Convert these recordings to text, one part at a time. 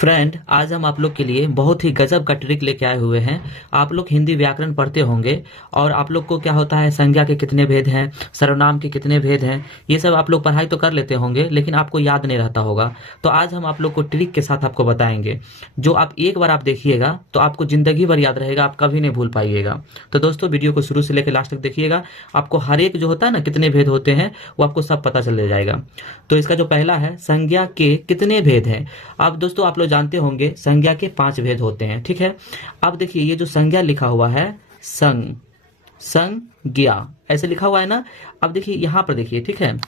Friend, आज हम आप लोग के लिए बहुत ही गजब का ट्रिक लेके आए हुए हैं। आप लोग हिंदी व्याकरण पढ़ते होंगे और आप लोग को क्या होता है, संज्ञा के कितने भेद हैं, सर्वनाम के कितने भेद हैं, ये सब आप लोग पढ़ाई तो कर लेते होंगे लेकिन आपको याद नहीं रहता होगा। तो आज हम आप लोग को ट्रिक के साथ आपको बताएंगे, जो आप एक बार आप देखिएगा तो आपको जिंदगी भर याद रहेगा, आप कभी नहीं भूल पाइएगा। तो दोस्तों, वीडियो को शुरू से लेकर लास्ट तक देखिएगा, आपको हर एक जो होता है ना, कितने भेद होते हैं वो आपको सब पता चल जाएगा। तो इसका जो पहला है, संज्ञा के कितने भेद हैं। अब दोस्तों, आप लोग जानते होंगे संज्ञा के 5 भेद होते हैं, ठीक है। अब देखिए, ये जो संज्ञा लिखा हुआ है, संज्ञा ऐसे लिखा हुआ है ना। अब देखिए यहां पर देखिए, ठीक है,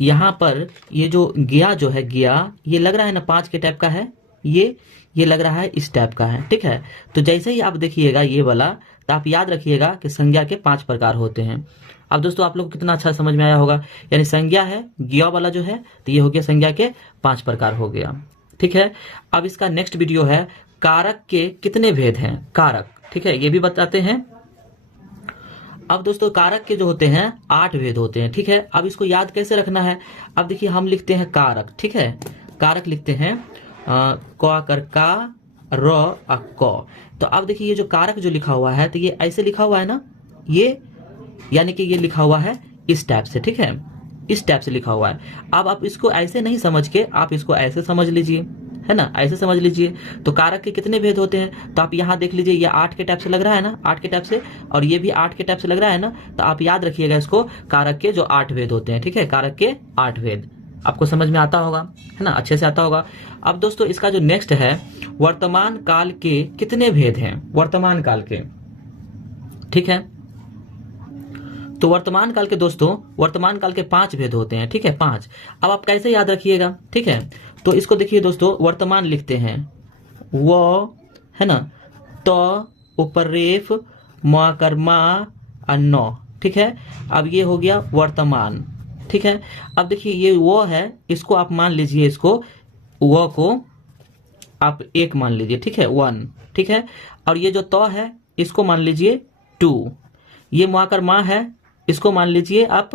यहां पर ये जो ज्ञा जो है, ज्ञा, ये लग रहा है ना 5 के टाइप का है, ये लग रहा है इस टाइप का है, ठीक है। तो जैसे ही आप देखिएगा ये वाला, तो आप याद रखिएगा कि संज्ञा के 5 प्रकार होते हैं। अब दोस्तों, आप लोग को कितना अच्छा समझ में आया होगा। यानी संज्ञा है, ज्ञा वाला जो है, तो ये हो गया संज्ञा के 5 प्रकार हो गया, ठीक है। अब इसका नेक्स्ट वीडियो है, कारक के कितने भेद हैं, कारक, ठीक है, ये भी बताते हैं। अब दोस्तों, कारक के जो होते हैं 8 भेद होते हैं, ठीक है। अब इसको याद कैसे रखना है, अब देखिए हम लिखते हैं कारक, ठीक है, कारक लिखते हैं क आकर का, र आ क। तो अब देखिए ये जो कारक जो लिखा हुआ है, तो ये ऐसे लिखा हुआ है ना, ये यानी कि ये लिखा हुआ है इस टाइप से, ठीक है, इस टाइप से लिखा हुआ है। अब आप इसको ऐसे नहीं समझ के आप इसको ऐसे समझ लीजिए, है ना, ऐसे समझ लीजिए। तो कारक के कितने भेद होते हैं, तो आप यहाँ देख लीजिए, ये 8 के टाइप से लग रहा है ना, 8 के टाइप से, और ये भी 8 के टाइप से लग रहा है ना। तो आप याद रखिएगा इसको, कारक के जो 8 भेद होते हैं, ठीक है, कारक के 8 भेद आपको समझ में आता होगा, है ना, अच्छे से आता होगा। अब दोस्तों, इसका जो नेक्स्ट है, वर्तमान काल के कितने भेद हैं, वर्तमान काल के, ठीक है। तो वर्तमान काल के दोस्तों, वर्तमान काल के 5 भेद होते हैं, ठीक है, 5। अब आप कैसे याद रखिएगा, ठीक है। तो इसको देखिए दोस्तों, वर्तमान लिखते हैं वो, है ना, तो ऊपर रेफ, मा कर्मा अन्नो, ठीक है। अब ये हो गया वर्तमान, ठीक है। अब देखिए ये वो है, इसको आप मान लीजिए, इसको वो को आप 1 मान लीजिए, ठीक है, 1, ठीक है। और ये जो तो है, इसको मान लीजिए 2। ये मुआकर माँ है, इसको मान लीजिए आप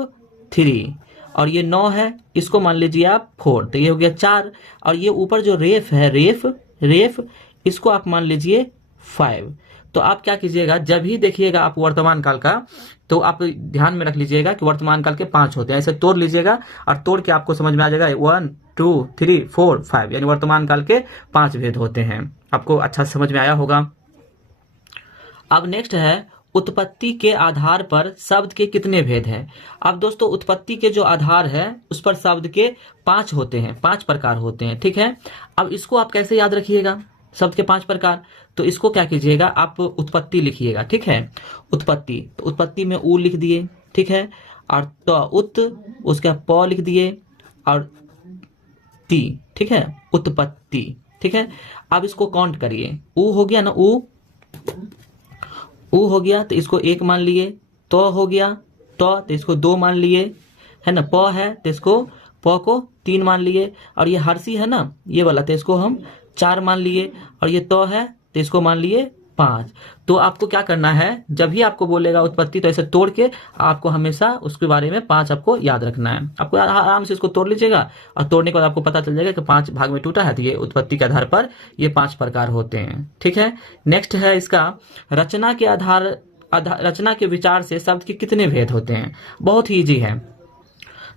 3। और ये 9 है, इसको मान लीजिए आप 4। तो ये हो गया 4। और ये ऊपर जो रेफ है, रेफ, इसको आप मान लीजिए 5। तो आप क्या कीजिएगा, जब ही देखिएगा आप वर्तमान काल का, तो आप ध्यान में रख लीजिएगा कि वर्तमान काल के 5 होते हैं। ऐसे तोड़ लीजिएगा और तोड़ के आपको समझ में आ जाएगा 1 2 3 4 5, यानी वर्तमान काल के 5 भेद होते हैं। आपको अच्छा समझ में आया होगा। अब नेक्स्ट है, उत्पत्ति के आधार पर शब्द के कितने भेद हैं। अब दोस्तों, उत्पत्ति के जो आधार है उस पर शब्द के 5 होते हैं, 5 प्रकार होते हैं, ठीक है। अब इसको आप कैसे याद रखिएगा, शब्द के 5 प्रकार। तो इसको क्या कीजिएगा, आप उत्पत्ति लिखिएगा, ठीक है, उत्पत्ति। तो उत्पत्ति में उ लिख दिए, ठीक है, और तो उत, उसका प लिख दिए, और ती, ठीक है, उत्पत्ति, ठीक है। अब इसको काउंट करिए, उ हो गया ना, उ हो गया, तो इसको 1 मान लिए। तो हो गया, तो इसको 2 मान लिए, है ना। प है तो इसको, प को 3 मान लिए। और ये हर्षी है ना, ये वाला, तो इसको हम 4 मान लिए। और ये तो है तो इसको मान लिए 5। तो आपको क्या करना है, जब भी आपको बोलेगा उत्पत्ति, तो ऐसे तोड़ के आपको हमेशा उसके बारे में 5 आपको याद रखना है। आपको आराम से इसको तोड़ लीजिएगा, और तोड़ने के बाद आपको पता चल जाएगा कि 5 भाग में टूटा है। तो ये उत्पत्ति के आधार पर ये 5 प्रकार होते हैं, ठीक है। नेक्स्ट है इसका, रचना के रचना के विचार से शब्द के कितने भेद होते हैं। बहुत ही ईजी है।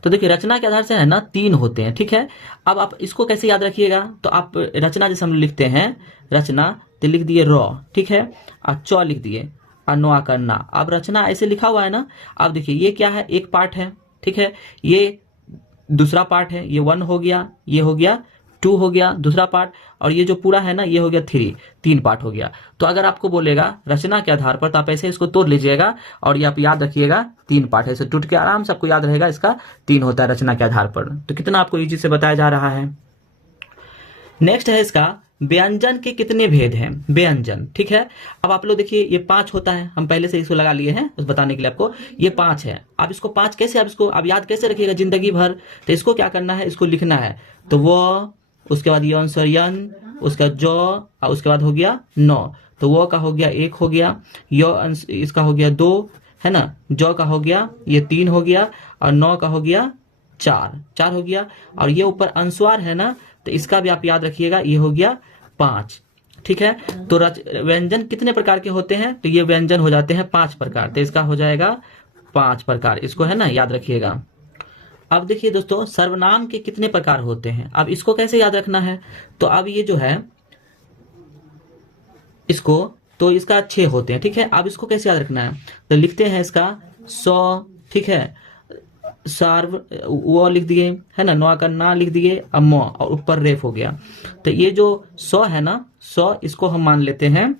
तो देखिए, रचना के आधार से है ना 3 होते हैं, ठीक है। अब आप इसको कैसे याद रखिएगा, तो आप रचना जैसे हम लिखते हैं, रचना तो लिख दिए र, ठीक है, और चौ लिख दिए, और नो करना। अब रचना ऐसे लिखा हुआ है ना। अब देखिए ये क्या है, एक पार्ट है, ठीक है, ये दूसरा पार्ट है, ये 1 हो गया, ये हो गया 2 हो गया दूसरा पार्ट, और ये जो पूरा है ना, ये हो गया 3 पार्ट हो गया। तो अगर आपको बोलेगा रचना के आधार पर, तो आप ऐसे इसको तोड़ लीजिएगा, और ये आप याद रखिएगा 3 पार्ट है। इसे टूट के आराम से आपको याद रहेगा, इसका 3 होता है रचना के आधार पर। तो कितना आपको इजी से बताया जा रहा है। नेक्स्ट है इसका, व्यंजन के कितने भेद हैं, व्यंजन, ठीक है। अब आप लोग देखिए, ये 5 होता है, हम पहले से इसको लगा लिए हैं उस बताने के लिए आपको। ये 5 है। अब इसको 5 कैसे, आप इसको आप याद कैसे रखिएगा जिंदगी भर। तो इसको क्या करना है, इसको लिखना है। तो वो, उसके बाद यन सर यन, उसका जो, और उसके बाद हो गया 9। तो वो का हो गया 1 हो गया, यो इसका हो गया 2, है ना, जो का हो गया ये 3 हो गया, और 9 का हो गया 4 हो गया। और ये ऊपर अनुस्वार है ना, तो इसका भी आप याद रखिएगा, ये हो गया 5। ठीक है, तो व्यंजन कितने प्रकार के होते हैं, तो ये व्यंजन हो जाते हैं 5 प्रकार, तो इसका हो जाएगा 5 प्रकार, इसको है ना याद रखिएगा। अब देखिए दोस्तों, सर्वनाम के कितने प्रकार होते हैं, अब इसको कैसे याद रखना है, तो अब ये जो है इसको, तो इसका 6 होते हैं। ठीक है, अब इसको कैसे याद रखना है, तो लिखते हैं इसका 100। ठीक है, सार्व वो लिख दिए, है ना, नौ का ना लिख दिए, अब मौ और ऊपर रेफ हो गया। तो ये जो 100 है ना, 100 इसको हम मान लेते हैं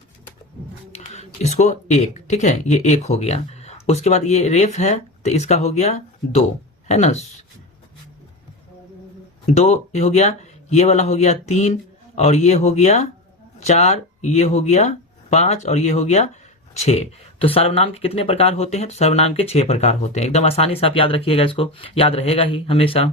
इसको 1। ठीक है, ये 1 हो गया। उसके बाद ये रेफ है तो इसका हो गया 2, है ना, 2 हो गया। ये वाला हो गया 3 और ये हो गया 4, ये हो गया 5 और ये हो गया 6। तो सर्वनाम के कितने प्रकार होते हैं, तो सर्वनाम के 6 प्रकार होते हैं। एकदम आसानी से आप याद रखिएगा, इसको याद रहेगा ही हमेशा।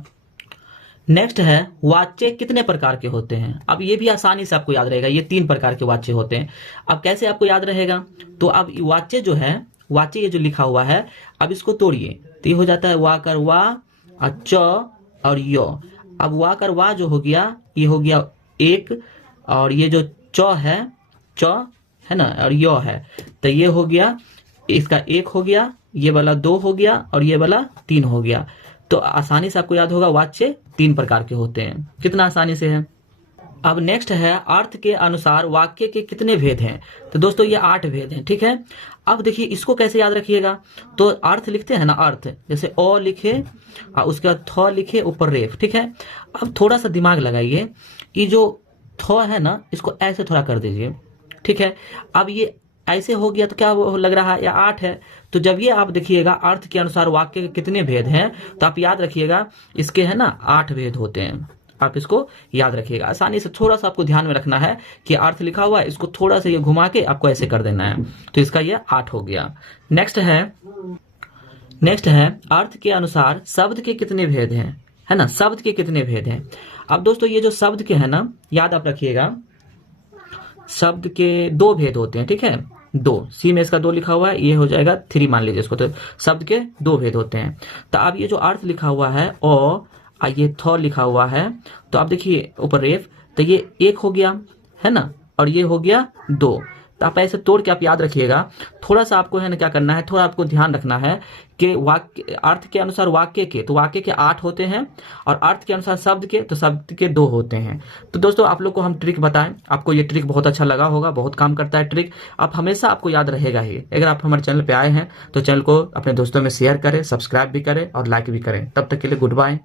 नेक्स्ट है वाच्य कितने प्रकार के होते हैं। अब ये भी आसानी से आपको याद रहेगा, ये 3 प्रकार के वाच्य होते हैं। अब कैसे आपको याद रहेगा, तो अब वाच्य जो है, वाच्य ये जो लिखा हुआ है, अब इसको तोड़िए तो ये हो जाता है वा कर वा और च और यो। अब वा कर वा जो हो गया, ये हो गया 1 और ये जो च है ना, और यो है, तो ये हो गया, इसका 1 हो गया, ये वाला 2 हो गया और ये वाला 3 हो गया। तो आसानी से आपको याद होगा वाच्य 3 प्रकार के होते हैं। कितना आसानी से है। अब नेक्स्ट है अर्थ के अनुसार वाक्य के कितने भेद हैं, तो दोस्तों ये 8 भेद हैं। ठीक है, अब देखिए इसको कैसे याद रखिएगा, तो अर्थ लिखते हैं ना, अर्थ जैसे ओ लिखे और उसके बाद थ लिखे, ऊपर रेफ। ठीक है, अब थोड़ा सा दिमाग लगाइए, ये जो थ है ना, इसको ऐसे थोड़ा कर दीजिए। ठीक है, अब ये ऐसे हो गया तो क्या वो लग रहा है, या 8 है। तो जब ये आप देखिएगा अर्थ के अनुसार वाक्य के कितने भेद हैं, तो आप याद रखिएगा इसके है ना 8 भेद होते हैं। आप इसको याद रखिएगा आसानी से। थोड़ा सा आपको ध्यान में रखना है कि अर्थ लिखा हुआ है, इसको थोड़ा सा ये घुमा के आपको ऐसे कर देना है, तो इसका ये 8 हो गया। नेक्स्ट है अर्थ के अनुसार शब्द के कितने भेद हैं, है ना, शब्द के कितने भेद हैं। अब दोस्तों ये जो शब्द के है ना, याद आप रखिएगा, शब्द के 2 भेद होते हैं। ठीक है, 2, सी में इसका 2 लिखा हुआ है, ये हो जाएगा 3 मान लीजिए इसको। तो शब्द के 2 भेद होते हैं। तो अब ये जो अर्थ लिखा हुआ है ओ, ये थ लिखा हुआ है, तो आप देखिए ऊपर रेफ, तो ये 1 हो गया, है ना, और ये हो गया 2। तो आप ऐसे तोड़ के आप याद रखिएगा। थोड़ा सा आपको है ना क्या करना है, थोड़ा आपको ध्यान रखना है कि वाक्य अर्थ के अनुसार वाक्य के, तो वाक्य के 8 होते हैं और अर्थ के अनुसार शब्द के, तो शब्द के 2 होते हैं। तो दोस्तों आप लोग को हम ट्रिक बताएं, आपको ये ट्रिक बहुत अच्छा लगा होगा, बहुत काम करता है ट्रिक, आप हमेशा आपको याद रहेगा ही। अगर आप हमारे चैनल पे आए हैं तो चैनल को अपने दोस्तों में शेयर करें, सब्सक्राइब भी करें और लाइक भी करें। तब तक के लिए गुड बाय।